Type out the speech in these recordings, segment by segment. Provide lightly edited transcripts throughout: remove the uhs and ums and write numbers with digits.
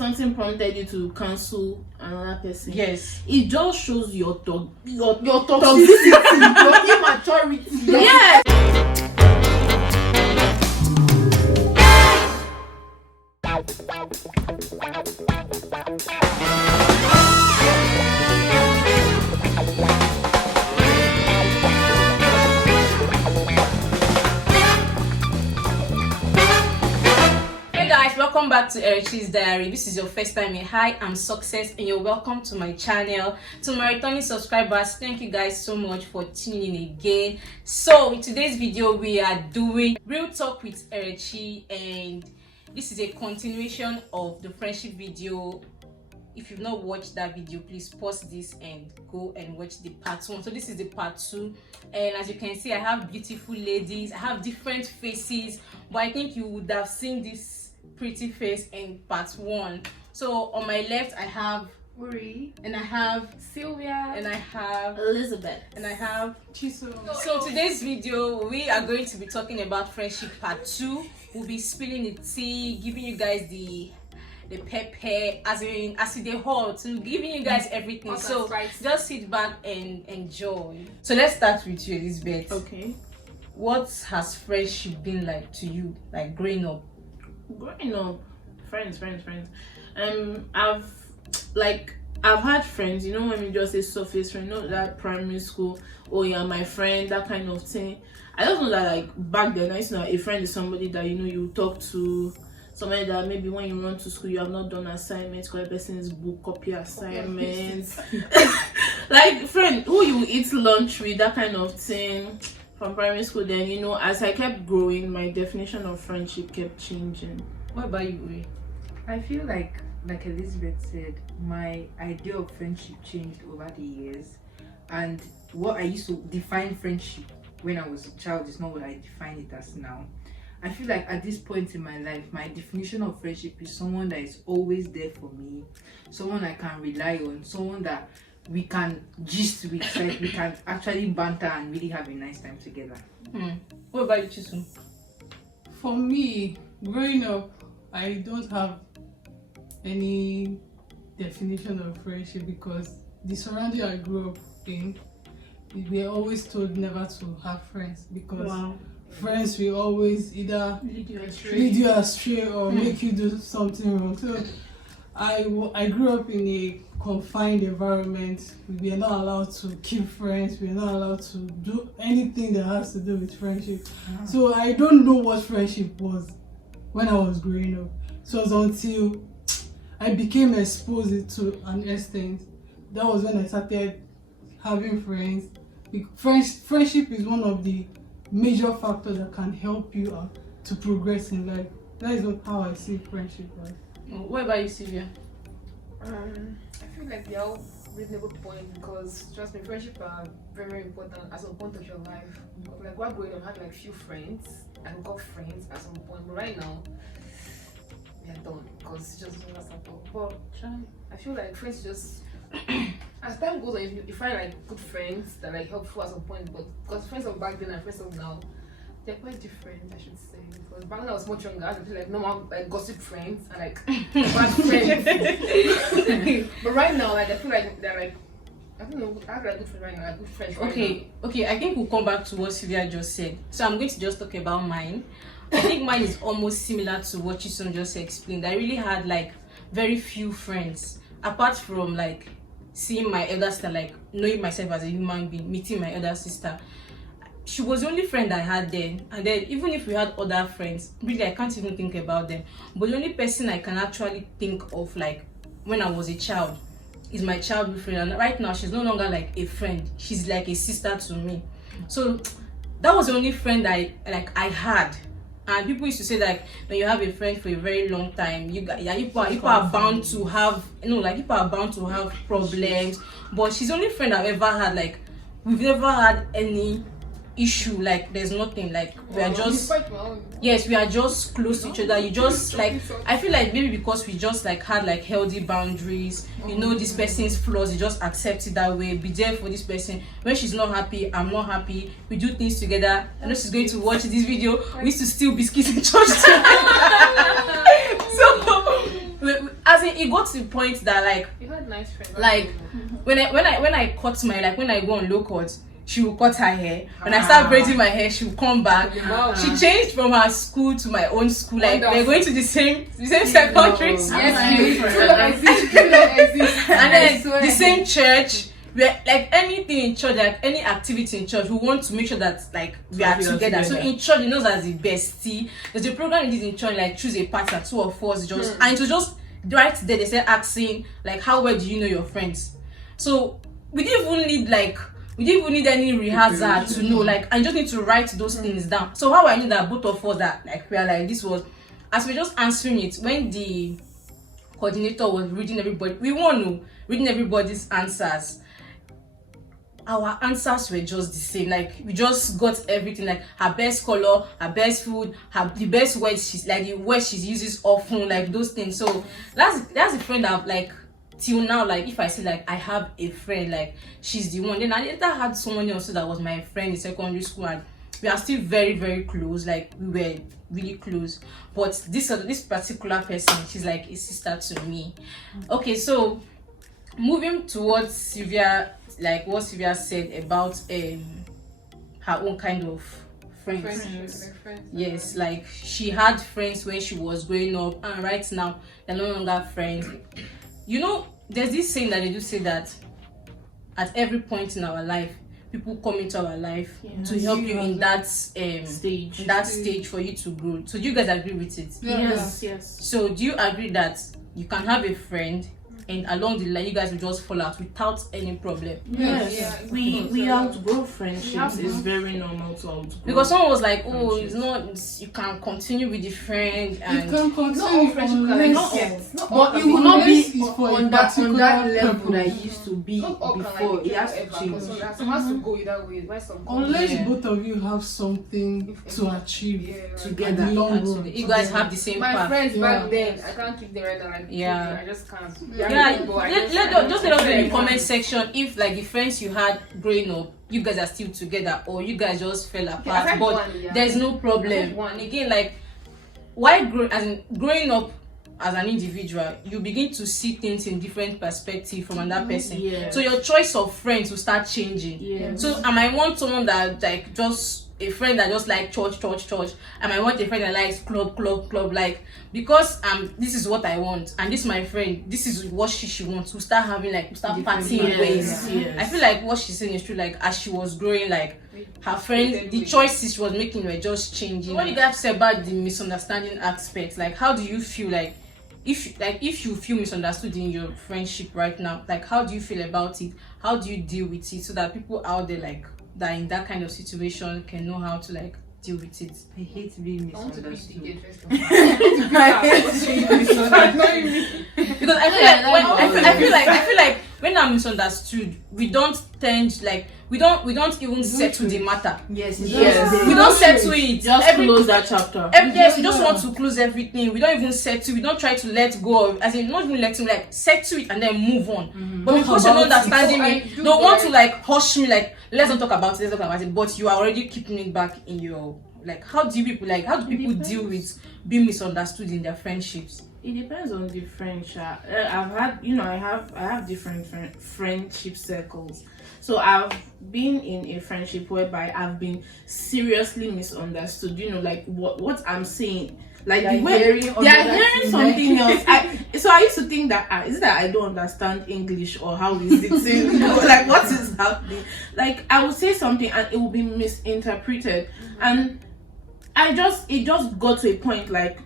something prompted you to cancel another person. Yes. It just shows your toxicity, your immaturity. Yes. Welcome back to Erechi's Diary. This is your first time here. Hi, I'm Success and you're welcome to my channel. To my returning subscribers, thank you guys so much for tuning in again. So in today's video we are doing real talk with Erechi, and this is a continuation of the friendship video. If you've not watched that video, please pause this and go and watch the part 1. So this is the part 2, and as you can see I have beautiful ladies. I have different faces, but I think you would have seen this pretty face in part 1. So on my left I have Uri, and I have Sylvia, and I have Elizabeth, and I have Chiso. So today's video we are going to be talking about friendship part 2. We'll be spilling the tea, giving you guys the pepper, as in the whole, to giving you guys everything. So just sit back and enjoy. So let's start with you, Elizabeth. Okay. What has friendship been like to you, like growing up? Growing up, friends. I've had friends, you know, when we just say surface friend, not that primary school, oh yeah, my friend, that kind of thing. I don't know that, like, back then I used to know a friend is somebody that, you know, you talk to, somebody that maybe when you run to school you have not done assignments, because the person's book copy assignments. Like friend who you eat lunch with, that kind of thing. From primary school, then, you know, as I kept growing, my definition of friendship kept changing. What about you, Uri? I feel like Elizabeth said, my idea of friendship changed over the years, and what I used to define friendship when I was a child is not what I define it as now. I feel like at this point in my life, my definition of friendship is someone that is always there for me, someone I can rely on, someone that we can gist with, like we can actually banter and really have a nice time together. What about you, Chisu? For me, growing up, I don't have any definition of friendship, because the surrounding I grew up in, we were always told never to have friends, because friends will always either lead you astray or make you do something wrong. So I grew up in a confined environment. We are not allowed to keep friends. We are not allowed to do anything that has to do with friendship. So I don't know what friendship was when I was growing up. So it was until I became exposed to an extent, that was when I started having friends. Friendship is one of the major factors that can help you out to progress in life. That is not how I see friendship. Right? What about you, Sylvia? I feel like they're all reasonable point, because trust me, friendship are very important at some point of your life. Like while growing up, I had like few friends. I got friends at some point, but right now they're done, because it's just not simple. But I feel like friends just as time goes on, you find like good friends that like helpful at some point, but because friends of back then and friends of now, they're quite different, I should say. Because back when I was much younger, I feel like normal like gossip friends and like bad friends. But right now, like I feel like they're like, I don't know, I have like good friends right now, like good friends. Okay, I think we'll come back to what Sylvia just said. So I'm going to just talk about mine. I think mine is almost similar to what Chisom just explained. I really had like very few friends, apart from like seeing my elder sister, like knowing myself as a human being, meeting my elder sister. She was the only friend I had then, and then even if we had other friends, really I can't even think about them. But the only person I can actually think of, like when I was a child, is my childhood friend, and right now she's no longer like a friend, she's like a sister to me. So that was the only friend I had. And people used to say that when you have a friend for a very long time, people are bound to have, people are bound to have problems. But she's the only friend I've ever had. Like we've never had any issue, like there's nothing, like we are just we are just close to each other. You just like, I feel like maybe because we just like had like healthy boundaries, you know, this person's flaws, you just accept it that way, be there for this person. When she's not happy, I'm not happy, we do things together. I know she's going to watch this video. We used to steal biscuits in church together. So as in in, it got to the point that like You had nice friends. like when I cut my, like when I go on low cut, she will cut her hair. When I start braiding my hair, she will come back. Wow. She changed from her school to my own school. Like Wonderful. we're going to the same secondary school. And then the same church. We're like anything in church, like any activity in church, we want to make sure that like we are together. So in church, it knows as the bestie. There's a program it is in church, like choose a partner, 2 of us just and it was just right there. They said asking like, how well do you know your friends? So we didn't even need any rehearsal to know. Like I just need to write those things down. So how I knew that both of us that like we are like this was as we just answering it when the coordinator was reading everybody's answers. Our answers were just the same. Like we just got everything, like her best color, her best food, the best words she's like the words she uses often, like those things. So that's a friend that like till now, like if I say like I have a friend, like she's the one. Then I later had someone else that was my friend in secondary school, and we are still very, very close. Like we were really close. But this particular person, she's like a sister to me. Okay, so moving towards Sylvia, like what Sylvia said about her own kind of friends. Yes, like she had friends when she was growing up, and right now they're no longer friends. You know, there's this saying that they do say that at every point in our life, people come into our life to help you in that stage for you to grow. So do you guys agree with it? Yes. So do you agree that you can have a friend and along the line you guys will just fall out without any problem? Yes. We outgrow friendships. It's very normal to outgrow. Because someone was like, oh, it's not, you can continue with the friend and You can continue Not all friendship unless- But it will not Unless be it's for a on that particular level that it purpose. used to be Not all can before. like It has to ever, change. so some has to go either way. Why some go Unless Yeah. both of you have something to achieve yeah, Together. in the long run. you guys have the same My path. friends Yeah. back then, I can't keep them right now. Like, Yeah. I just can't. Just let us know in the comment section if like the friends you had growing up, you guys are still together or you guys just fell apart. had But one, yeah. there's no I problem. had one. And again, like growing up as an individual, you begin to see things in different perspective from another person. Yes. So your choice of friends will start changing. Yes. So I might want someone that like just a friend that just like church. I might want a friend that likes club. Like because this is what I want, and this my friend, this is what she wants. We start having like partying ways. Yes. I feel like what she's saying is true. Like as she was growing, like her friends, the choices she was making were just changing. What do you guys say about the misunderstanding aspect? Like how do you feel like if you feel misunderstood in your friendship right now, like how do you feel about it? How do you deal with it so that people out there like that in that kind of situation can know how to like deal with it? I hate being I want to be misunderstood. DJ first. Because I feel like when I'm misunderstood, we don't even settle the matter. Yes, Yes. We don't settle it. Just close that chapter. Yes, we just want to close everything. We don't even settle. We don't try to let go of, as in not even letting, like settle it and then move on. But because you're not understanding me, don't want to like hush me, like let's not talk about it. But you are already keeping it back in your, like how do people deal with being misunderstood in their friendships? It depends on the friendship. I've had, I have different friendship circles. So I've been in a friendship whereby I've been seriously misunderstood. Like what I'm saying, like the way they are hearing something else. So I used to think that is it that I don't understand English or how is it? Like what is happening? Like I would say something and it will be misinterpreted, and it just got to a point like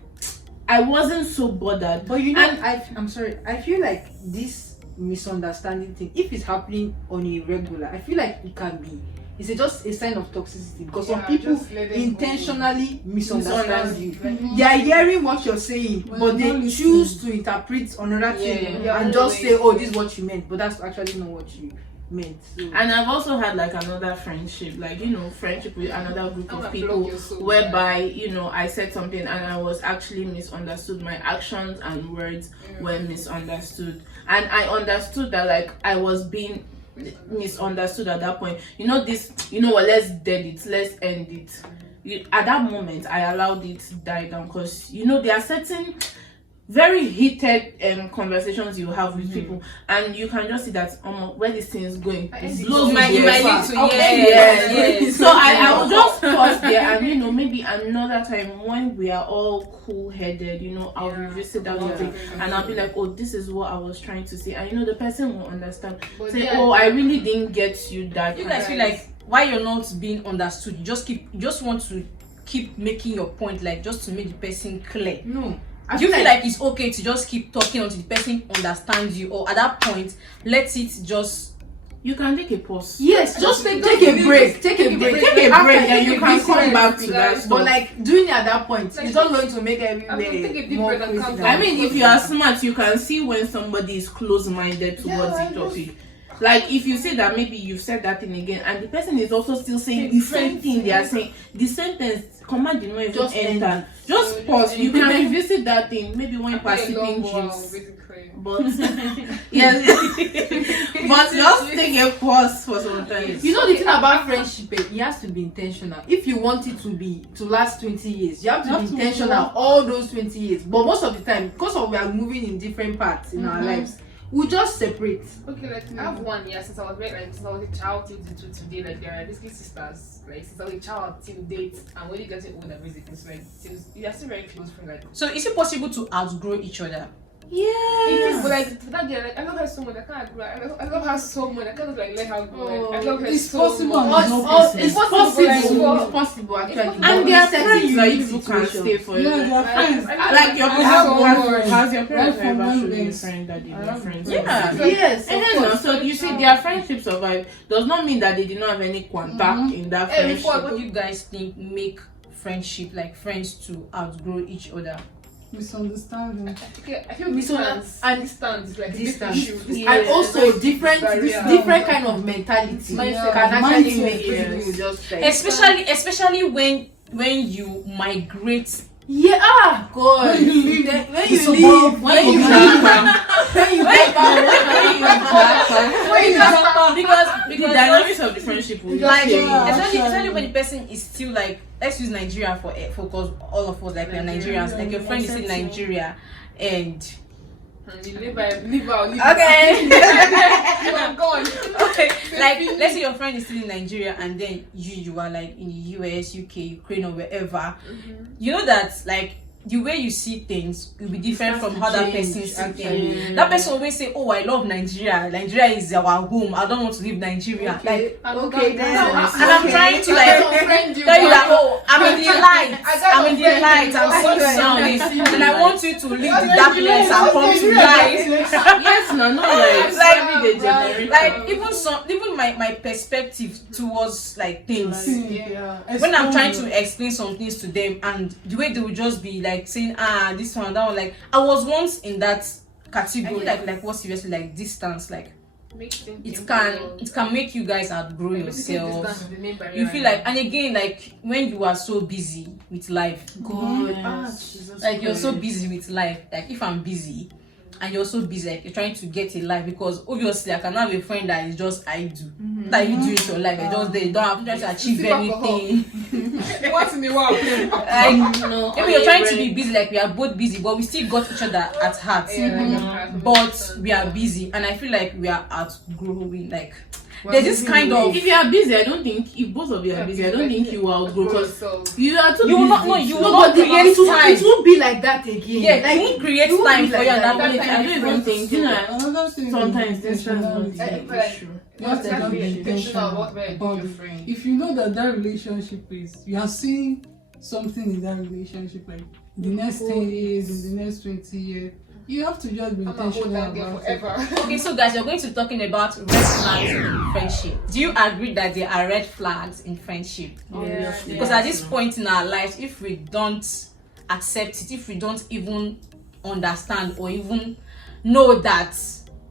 I wasn't so bothered. But I'm sorry. I feel like this misunderstanding thing, if it's happening on a regular, I feel like it can be. It's just a sign of toxicity because some people intentionally misunderstand you. They are hearing what you're saying, but they choose to interpret another thing and just say, "Oh, this is what you meant," but that's actually not what you meant. So. And I've also had like another friendship, like friendship with another group of people whereby I said something and I was actually misunderstood. My actions and words were misunderstood, and I understood that like I was being misunderstood at that point. Let's dead it, let's end it. At that moment I allowed it to die down because there are certain very heated conversations you have with people, and you can just see that where this thing is going. It blows my might mind. lead to yes. So I will just pause there, and maybe another time when we are all cool-headed, I'll revisit that topic, and I'll be like, oh, this is what I was trying to say, and the person will understand. But say, oh, I really didn't get you that. You guys feel like why you're not being understood, you just want to keep making your point, like just to make the person clear. No. Do you feel like it's okay to just keep talking until the person understands you, or at that point let it just you can take a pause? Yes, just take a break. Take a break, and you can come back to that stuff. But like doing it at that point, Like, it's not going to make take a everywhere deep more breath and calm crazy. down. I mean, if you are smart, you can see when somebody is close-minded towards the topic. Like if you say that maybe you've said that thing again, and the person is also still saying the same thing they are saying, the sentence command did not even Just enter. Just pause. You can revisit that thing maybe when passing dreams. But yes, but just take a pause for some time. You know the thing about friendship, it has to be intentional. If you want it to last 20 years, you have to be intentional all those 20 years. But most of the time, because we are moving in different parts in our lives, we just separate. Okay, like I have one year since I was since I was a child till today. Like there are basically sisters. Like since I was a child till date, and when you getting older, basically, so like you are still very close friends. Like so is it possible to outgrow each other? Yeah. but like for that girl, like I love her so much. I can't agree. I love her so much. I can't like let her go. Like, I love her It's so possible much. and it's not possible. It's possible. Like, It's possible actually. And there are friends that you can stay for. Yeah, they are friends. Like your I have parents, one friend. has your parents Right from ever shown you a Mondays. friend that they I were have friends? Yeah. Yes, And of then course. so you see their friendship survive does not mean that they did not have any contact in that Hey, friendship. before, what do you guys think make friendship, like friends, to outgrow each other? Misunderstanding. Okay, I feel Distance. distance is like a big Distance. issue. Yeah. And also different Barrier. different kind of mentality Mindset. can actually Mindset, make yes. people just like Especially when you migrate. yeah, God. When you leave, When you get back, because the dynamics of the friendship will like change. especially when the person is still like, let's use Nigeria for because all of us like we are Nigerians, like your friend is in Nigeria and You live out. okay I'm gone. okay, like let's say your friend is still in Nigeria and then you are like in the US, UK, Ukraine or wherever. You know that like the way you see things will be different from how that person sees things. That person always say, oh, I love Nigeria. Nigeria is our home. I don't want to leave Nigeria. Like, okay, then and I'm trying to like tell you that, oh, I'm in the light. I'm in the light. I'm so sound. And I want you to leave the darkness and come to light. Yes, no, like everyday generation. Like even my perspective towards like things. Yeah. When I'm trying to explain some things to them and the way they will just be like saying this one, that one, like I was once in that category, like what seriously, like distance, like it can make you guys outgrow yourselves. You feel like, and again, like when you are so busy with life, God, like you're so busy with life, like if I'm busy and you're so busy, like you're trying to get a life, because obviously I can have a friend that is just I do that you do it your life, just they don't have trying to achieve anything. What's in the world? Like no, maybe you're trying to be busy, like we are both busy, but we still got each other at heart. But we are busy, and I feel like we are outgrowing. Like there's this kind of, if you are busy, I don't think, if both of you are busy, I don't think you will outgrow, because you are too you will busy. not, no, you will not create time. it won't be like that again. Yeah, like, you won't create it won't time be for like you at that. that point. I don't even think, Another thing sometimes is this is not intentionality. the issue. You have to That's have be the intentional intention. what we're doing But with your friend. if you know that relationship is, you are seeing something in that relationship, like the next 10 years, in the next 20 years, you have to just be I'm gonna hold intentional that girl about it. forever. Okay, so guys, you're going to be talking about red flags in friendship. Do you agree that there are red flags in friendship? Obviously. Because at this point in our lives, if we don't accept it, if we don't even understand or even know that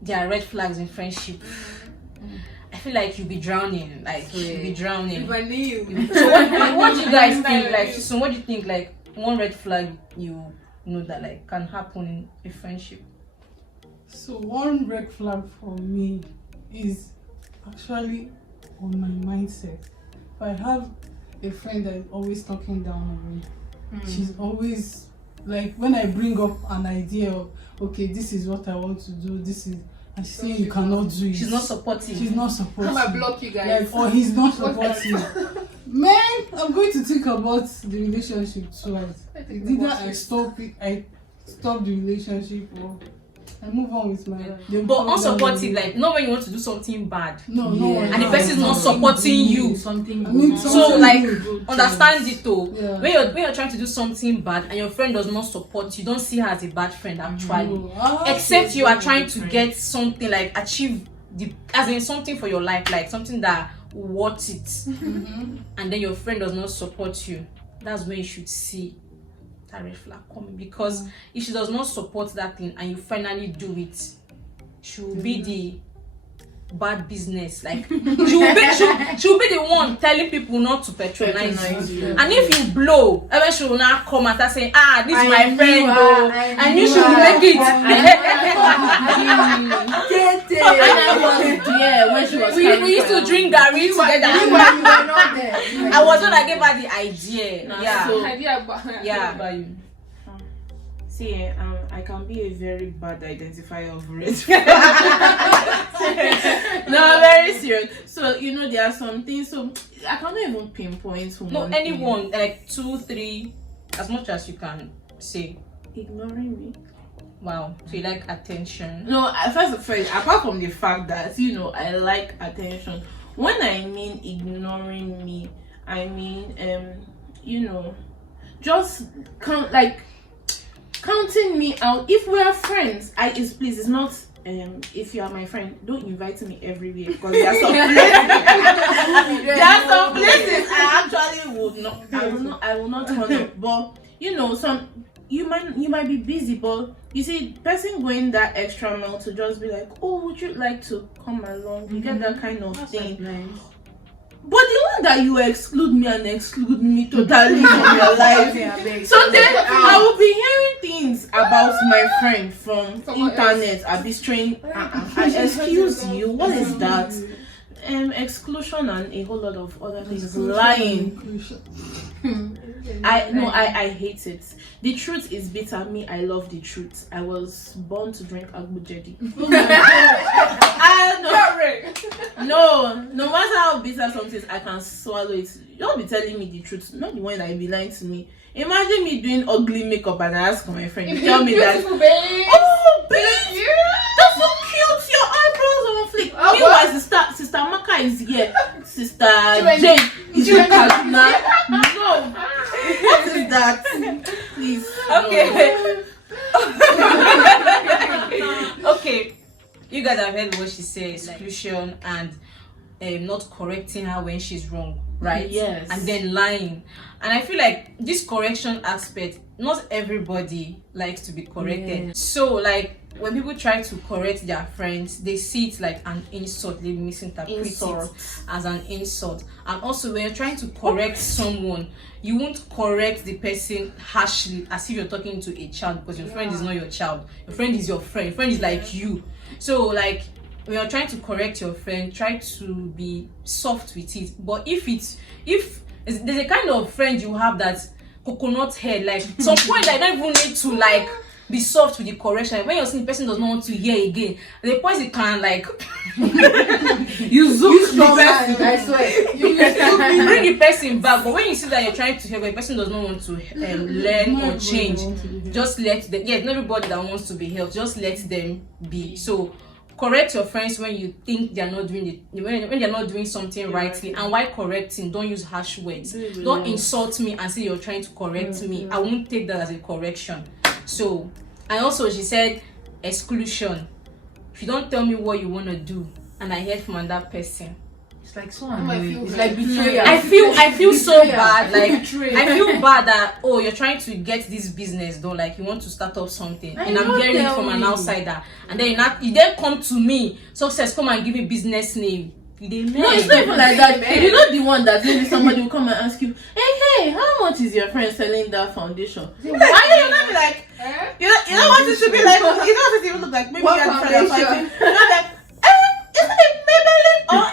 there are red flags in friendship, I feel like you'll be drowning. Like you'll be drowning. If I knew. So what do you guys think? Like, so what do you think? Like one red flag you know that like can happen in a friendship? So one red flag for me is actually on my mindset. If I have a friend that is always talking down on me, she's always like when I bring up an idea of, okay, this is what I want to do, this is, and she's saying you cannot do it. She's not supportive. She's not supportive. Come and block you guys. Like, or he's not supportive. Man, I'm going to think about the relationship twice. Either I stop the relationship, or I move on with my life. But unsupportive, like not when you want to do something bad. No, And the person is not supporting you. Something I mean, good. So like good. understand it though. Yeah. When you're trying to do something bad and your friend does not support you, don't see her as a bad friend actually. No. Except you are trying to get something, like achieve as in something for your life, like something that worth it. And then your friend does not support you. That's when you should see that red flag coming, because if she does not support that thing and you finally do it, she will be the bad business, like she will be the one telling people not to patronize you. And if you blow, then she will now come and start saying, this is my friend though, I knew she would make it. And I was there when she was we used to drink Gary together. I was when I gave her the idea. Yeah. So, Yeah. about you. See, I can be a very bad identifier of risk. No, very serious. So there are some things. So I cannot even pinpoint who. No, anyone, like 2, 3, as much as you can say. Ignoring me. Wow. So you like attention? No, first, apart from the fact that I like attention. When I mean ignoring me, I mean just counting me out. If we are friends, please, it's not if you are my friend, don't invite me everywhere, because there are some places I actually would not. I will not turn up. But you might be busy, but you see, person going that extra mile to just be like, oh, would you like to come along? You get that kind of thing. Nice. But the one that you exclude me and exclude me totally from your life. So then I will be hearing things about my friend from internet. I'll be strange. Excuse you, what is that? Exclusion and a whole lot of other things. Lying. I hate it. The truth is bitter. Me, I love the truth. I was born to drink agbujedi. No matter how bitter something is, I can swallow it. Don't be telling me the truth, not the one that be lying to me. Imagine me doing ugly makeup and I ask my friend, tell me that, oh babe, that's so cute, your eyebrows on flick. Meanwhile, sister Maka is here, sister Jane is in Kaduna. No, what is that? Please. Okay. Okay. You guys have heard what she says, exclusion and not correcting her when she's wrong, right? Yes. And then lying. And I feel like this correction aspect, not everybody likes to be corrected. Yes. So like when people try to correct their friends, they see it like an insult. They misinterpret it as an insult. And also when you're trying to correct someone, you won't correct the person harshly as if you're talking to a child, because your friend is not your child. Your friend is your friend. Your friend is like you. So like when you're trying to correct your friend, try to be soft with it. But if there's a kind of friend you have that's coconut head, like some point I don't even need to like be soft with the correction. When you're seeing the person does not want to hear again, at the point you can like you zoom the person. I swear. You bring the person back. But when you see that you're trying to help, the person does not want to learn or change, just let them. Yeah, not everybody that wants to be helped, just let them be. So correct your friends when you think they are not doing when they're not doing something rightly. And while correcting, don't use harsh words. Don't insult me and say you're trying to correct me. I won't take that as a correction. So, and also she said exclusion. If you don't tell me what you want to do and I hear from another person, It's like so annoying. It's like betrayal. I feel so bad. Like Betrayal. I feel bad that you're trying to get this business done, like you want to start up something, and I'm hearing it from an outsider, and then you then come to me, success, come and give me business name. No, it's not even like that. You're not the one that maybe somebody will come and ask you, hey, how much is your friend selling that foundation? Why you not be like, you know what it should be like? You know what it even look like? Maybe What you're foundation? trying to not like, isn't it Maybelline or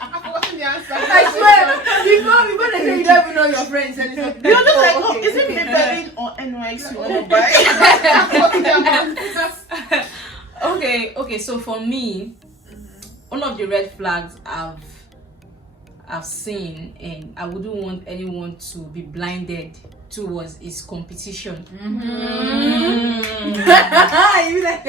I've forgotten the answer. I swear, before they say you don't even know your friends. And You're just like, oh, okay. is it Maybelline or NYX you want to buy? Okay, so for me, one of the red flags I've seen, and I wouldn't want anyone to be blinded towards, is competition. You like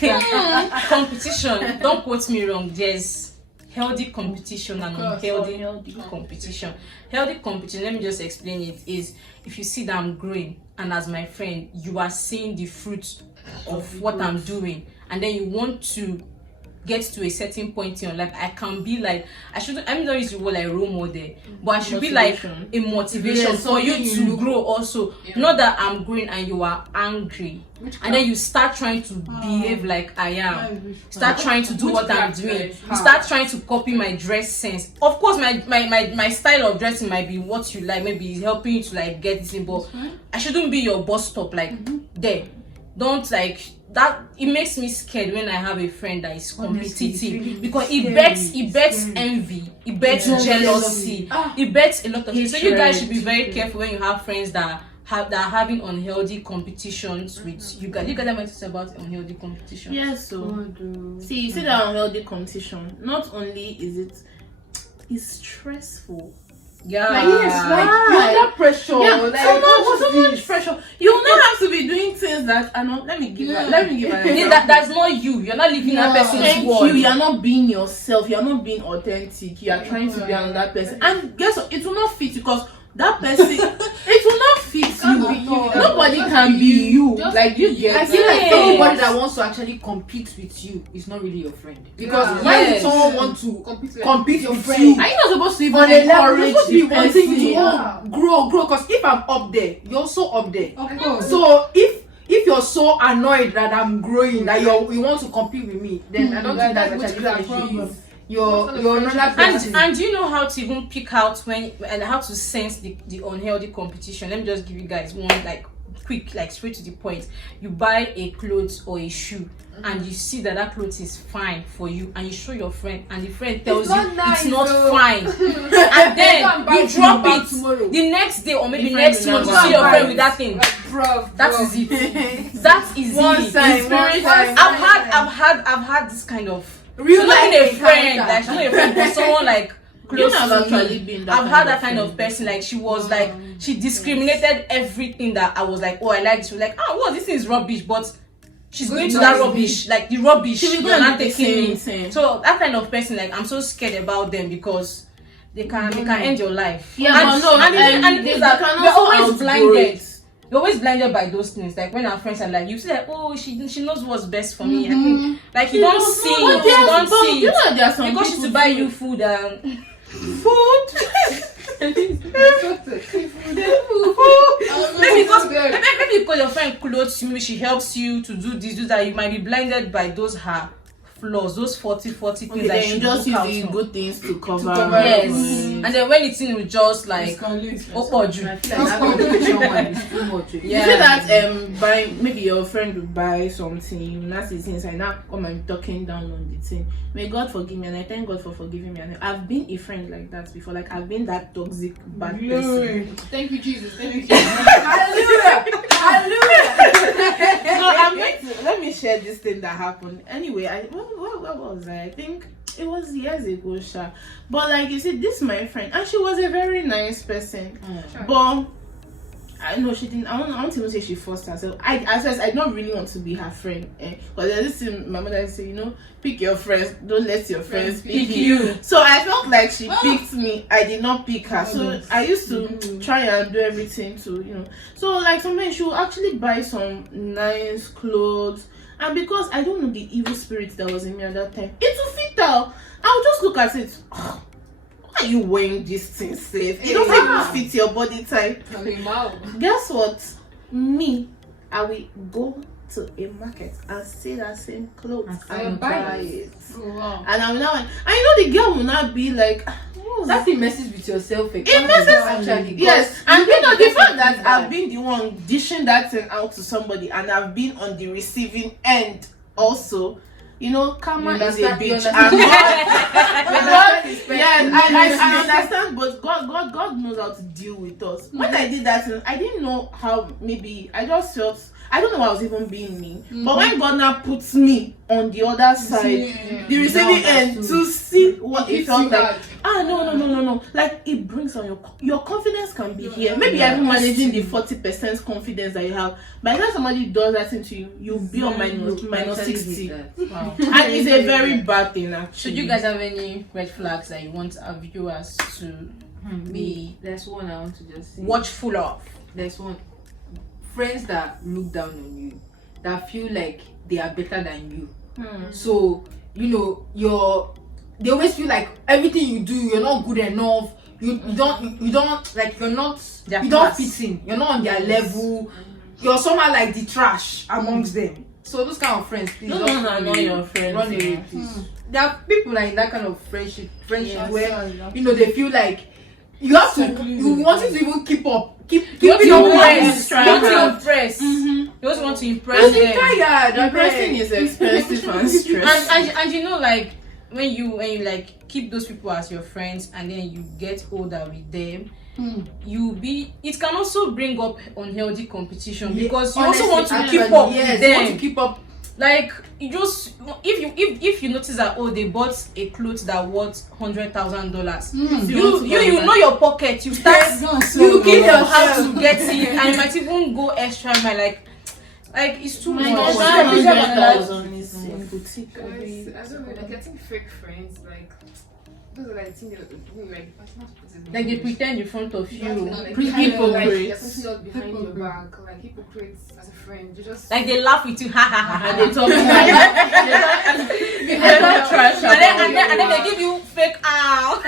yes. Competition, don't quote me wrong, there's healthy competition and unhealthy competition. Healthy competition, let me just explain it, is if you see that I'm growing, and as my friend you are seeing the fruits of what I'm doing, and then you want to get to a certain point in your life. I can be like, I'm not using the word like role model, but I should be like a motivation for you to grow also. Not that I'm growing and you are angry, and then you start trying to behave like I am, start trying to do what I'm doing, you start trying to copy my dress sense. Of course my style of dressing might be what you like, maybe it's helping you to like get this in, but I shouldn't be your boss stop like there. Don't like that. It makes me scared when I have a friend that is competitive, because it bets envy, it bets jealousy, it bets a lot of things. So you guys should be very careful when you have friends that are having unhealthy competitions with you guys. You guys are meant to say about unhealthy competition. Yes, so see, you see that unhealthy competition, not only is it's stressful. Yeah. Like, yes, like you're under pressure. Yeah, like, so what's much this? pressure. You will not have to be doing things that are not. Let me give an example. That's not you. You're not living that person's Thank world. you. You're not being yourself. You're not being authentic. You are trying to be another person. And guess what? It will not fit, because that person, it will not fit you. Nobody can be you. Like you get. I feel like anybody that wants to actually compete with you is not really your friend. Because why would someone want to compete with your friend? Are you not supposed to even On a level, you're encourage supposed to be the wanting person? you to grow. Because if I'm up there, you're also up there. Of course. So if you're so annoyed that I'm growing, that you want to compete with me, then I don't think that's actually the problem. You're another person. And do you know how to even pick out when and how to sense the unhealthy competition? Let me just give you guys one like quick, like straight to the point. You buy a clothes or a shoe, and you see that clothes is fine for you, and you show your friend, and the friend tells you it's not fine, and then you drop it tomorrow. The next day or maybe next month you see your friend with that thing. That is it. That is it. I've had this kind of Real not life a friend, like she's not a friend, but someone like close You have to actually me. been that I've had that kind of person. Like she was like, she discriminated everything that I was like, oh, I like this. She was like, oh, well, this thing is rubbish, but she's going to that rubbish, like the rubbish. She will go you're and not do the taking same. me. So that kind of person, like I'm so scared about them, because they can end your life. Yeah, and, but no, and they things that can we're also always outgrow blinded. it. You're always blinded by those things. Like when our friends are like, you say like, oh, she knows what's best for me. I think, like you don't see it, you don't see You it. know there are some Because she's people to buy you food and maybe because your friend clothes you, maybe she helps you to do this, do that. You might be blinded by those her flaws, those 40 things that then she you just look out use the on. good things to cover. Yes, it. and then when it's in, will just like Escalate. opoju. I feel like that competition one is too much. You see that buy, maybe your friend will buy something, that's the things I now come and talking down on the thing. May God forgive me, and I thank God for forgiving me. And I've been a friend like that before. Like I've been that toxic bad person. Glory. Thank you, Jesus. Thank you, Jesus. Hallelujah! So I'm going to let me share this thing that happened. Anyway, what was I? I think it was years ago, Sha. But like you see, this my friend, and she was a very nice person. But I know she didn't. I want to even say she forced herself. At first, I don't really want to be her friend. But there's this thing my mother say, pick your friends. Don't let your friends pick you. So I felt like she picked me. I did not pick her. So I used to try and do everything to, So like sometimes she will actually buy some nice clothes. And because I don't know the evil spirit that was in me at that time, it will fit her. I'll just look at it. Why are you wearing this thing safe? It doesn't even fit your body type. Guess what? I will go to a market and see that same clothes and buy it. And I'm now, and the girl will not be like, that thing messes with your self. It messes actually. Yes, and the fact that I've been the one dishing that thing out to somebody, and I've been on the receiving end also, you know, karma You is a understand- you bitch. understand- And God, yes, I Respect. understand, but God knows how to deal with us. When I did that, I didn't know how. Maybe I just felt. I don't know why I was even being mean. But when God now puts me on the other side, the receiving Now end, that's to see what it hits felt you like. hard. No. Like it brings on your confidence can be here. Maybe you're even managing the 40% confidence that you have. By the time somebody does that into you, you'll be on minus 60. Wow. And it's a very bad thing actually. Should you guys have any red flags that you want our viewers to be There's one I want to just say. watchful of? There's one. Friends that look down on you, that feel like they are better than you. So, you know, they always feel like everything you do, you're not good enough. You don't like, you're not, Their you don't class. fit in. You're not on their level. You're somehow like the trash amongst them. So those kind of friends, please No, just no, run no, away. your friends. Run away, please. There are people like in that kind of friendship Yes. where you know they feel like you have to, you wanted to even keep You want to your impress. try You want to hard. impress. You also want to impress And them. tired. Impressing is expensive and stressful. And you know, like when you like keep those people as your friends and then you get older with them, it can also bring up unhealthy competition because you also want to keep up with You them. want to keep up. Like you just if you notice that they bought a clothes that worth $100,000, you know your pocket, you start you give them how to get it, and you might even go extra mile. Like it's too much. That Guys, 100,000 is in boutique. I don't know, like getting fake friends, like those are like things that do like I not put it in Like they English. pretend in front of you. Like, Hypocrites. there's something else behind your back, like hypocrites as a friend. You just Like they laugh with you, ha ha ha, And ha. they talk they talk trash And about then you. they give you fake ow.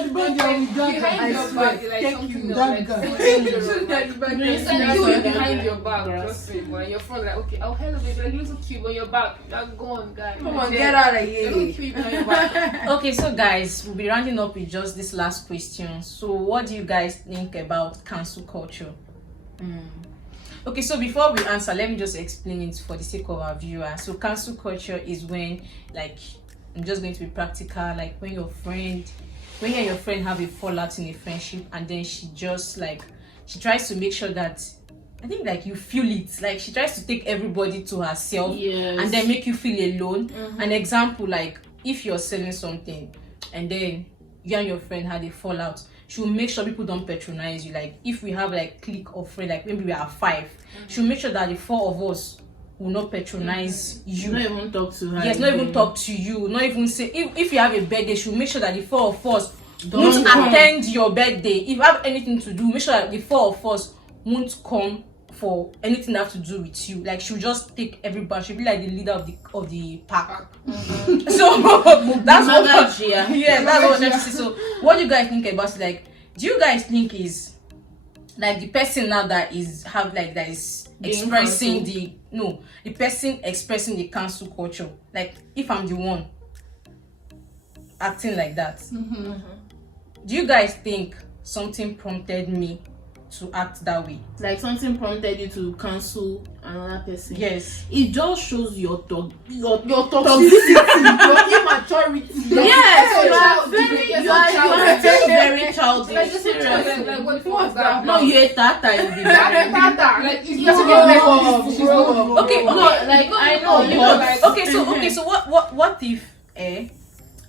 behind your back, like Thank something you, else, that like guy. it's like you behind your back, Grass. trust me. But in your front, like okay, oh hello baby, like you look so cute, but your back, you're gone, guy. Come on, get out of They here. don't kill you behind your back. Okay, so guys, we'll be rounding up with just this last question. So, what do you guys think about cancel culture? Okay, so before we answer, let me just explain it for the sake of our viewers. So, cancel culture is when, like, I'm just going to be practical, like when you and your friend have a fallout in a friendship, and then she tries to make sure that, I think, like, you feel it, like she tries to take everybody to herself, Yes. and then make you feel alone. An example, like if you're selling something and then you and your friend had a fallout, she'll make sure people don't patronize you. Like if we have like clique of friends, like maybe we are 5, she'll make sure that the 4 of us will not patronize you. Not even talk to her. Yes, not even talk to you, not even say, if you have a birthday, she'll make sure that the 4 of us Don't won't come. attend your birthday. If you have anything to do, make sure that the 4 of us won't come for anything that have to do with you. Like she'll just take everybody, she'll be like the leader of the pack. So that's what Magagia. yeah, that's what I'm saying. So what do you guys think about it? Like, do you guys think is like the person now that is Being expressing the person expressing the cancel culture? Like if I'm the one acting like that, do you guys think something prompted me to act that way? Like something prompted you to cancel another person. Yes. It just shows your toxicity. Your immaturity. Yes, you child- are very, yes, you are child- very childish. Like this Seriously. like what the fuck is that? No, you're a tata in the Tata, like it's just Grow up. Okay, No, like I know, You know, but like- So what if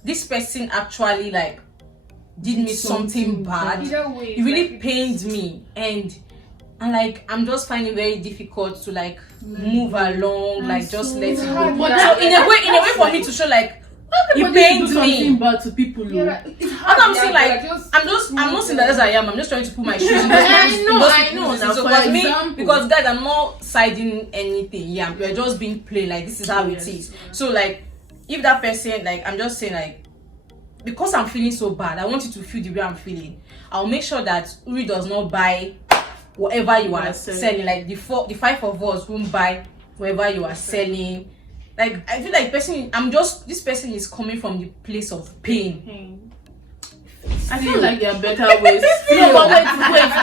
this person actually like did me something bad? Either way, It really like, pains me, and like I'm just finding it very difficult to like move along, like just let it go. hard. But So that- in a way for me to show like it everybody should do pains something me. bad to people. yeah, Though. like, it's What hard. I'm saying, like, I'm Mm-hmm. not saying that as I am. I'm just trying to put my shoes in I know. Now, So for because example, because guys, I'm not siding anything. Yeah, we're just being plain. Like this is how it is. So like, if that person, like, I'm just saying like, because I'm feeling so bad, I want you to feel the way I'm feeling. I'll make sure that Uri does not buy whatever you are selling. Like the 5 of us won't buy whatever you are selling. Like I feel like this person is coming from the place of pain. I feel like there are better ways. No, but wait,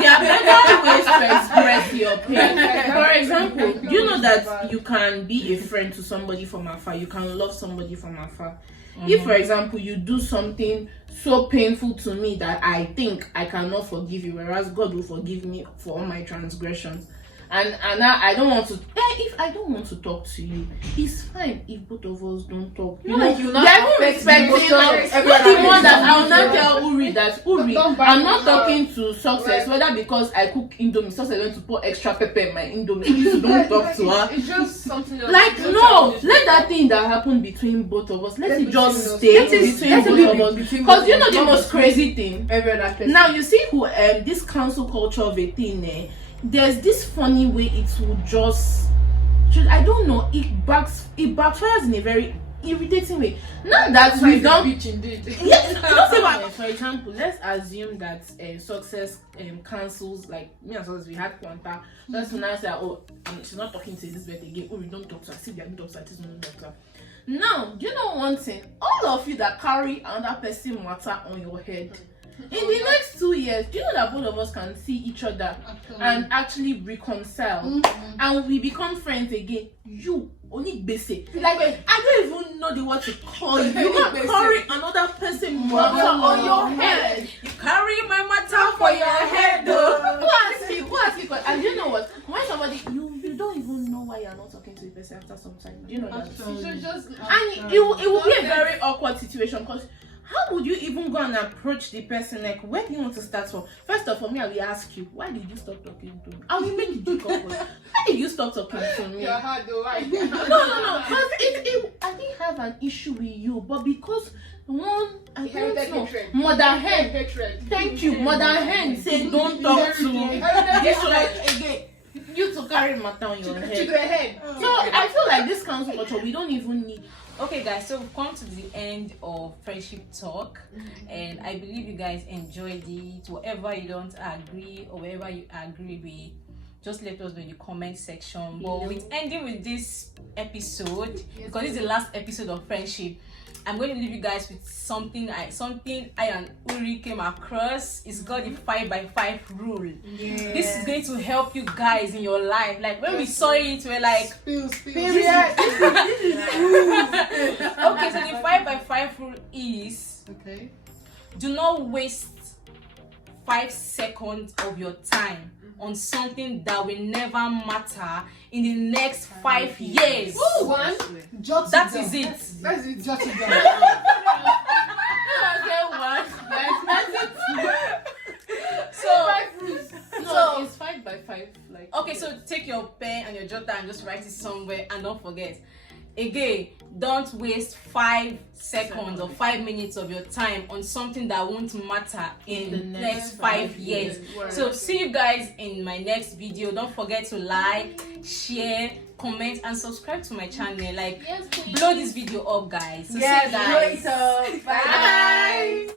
there are better ways to express your pain. For example, do you know that you can be a friend to somebody from afar? You can love somebody from afar. If, for example, you do something so painful to me that I think I cannot forgive you, whereas God will forgive me for all my transgressions. And now I don't want to. If I don't want to talk to you, it's fine if both of us don't talk. You know, like you not they're expecting not the one that I'll not tell Uri that Uri, I'm not talking to Success, whether because I cook Indomie, Success went to pour extra pepper in my Indomie. Please don't talk to her. It's just something else. Like no, let that thing that happened between both of us, let it just stay between both of us. Because you know the most crazy thing. Now you see who this cancel culture of a thing. There's this funny way it will just I don't know, it backfires in a very irritating way. Not that we don't yes, don't say what. For example, let's assume that Success cancels, like me and Success, we had Quanta. That's when I say, oh, she's not talking to Elizabeth again. Oh, we don't talk to her. See, we are not talking to her. Doctor. Now, you know one thing? All of you that carry another person matter on your head. In the next 2 years, do you know that both of us can see each other and actually reconcile and we become friends again? You only basic. Like I don't even know the word to call you. You can't carry another person matter on your head. You carry my matter for your head though. Who asked you? And you know what? When somebody you don't even know why you're not talking to the person after some time. Do you know that? And it will be a very awkward situation because how would you even go and approach the person? Like, where do you want to start from? First of all, I will ask you, why did you stop talking to me? I will make you think of it. Why did you stop talking to me? You're hard though, right? No. Because I didn't have an issue with you, but because one, I don't know, Mother Hen. Thank you, Mother Hen said don't talk to me. This one again. You to carry matter on your head. So I feel like this council culture, we don't even need. Okay guys, so we've come to the end of friendship talk, and I believe you guys enjoyed it. Whatever you don't agree or whatever you agree with, just let us know in the comment section. But with ending with this episode, because this is the last episode of friendship, I'm going to leave you guys with something I and Uri came across. It's called the 5x5 rule. Yeah. This is going to help you guys in your life. Like when we saw it, we're like, Spill. Okay, so the 5x5 rule is, do not waste 5 seconds of your time on something that will never matter in the next 5 years. One. That is it. That's it. Jot it down. So it's 5x5. Like Okay, so take your pen and your jotter and just write it somewhere, and don't forget. Again, don't waste 5 seconds or 5 minutes of your time on something that won't matter in the next 5 years. So see you guys in my next video. Don't forget to like, share, comment, and subscribe to my channel. Like, blow this video up, guys. So see you guys.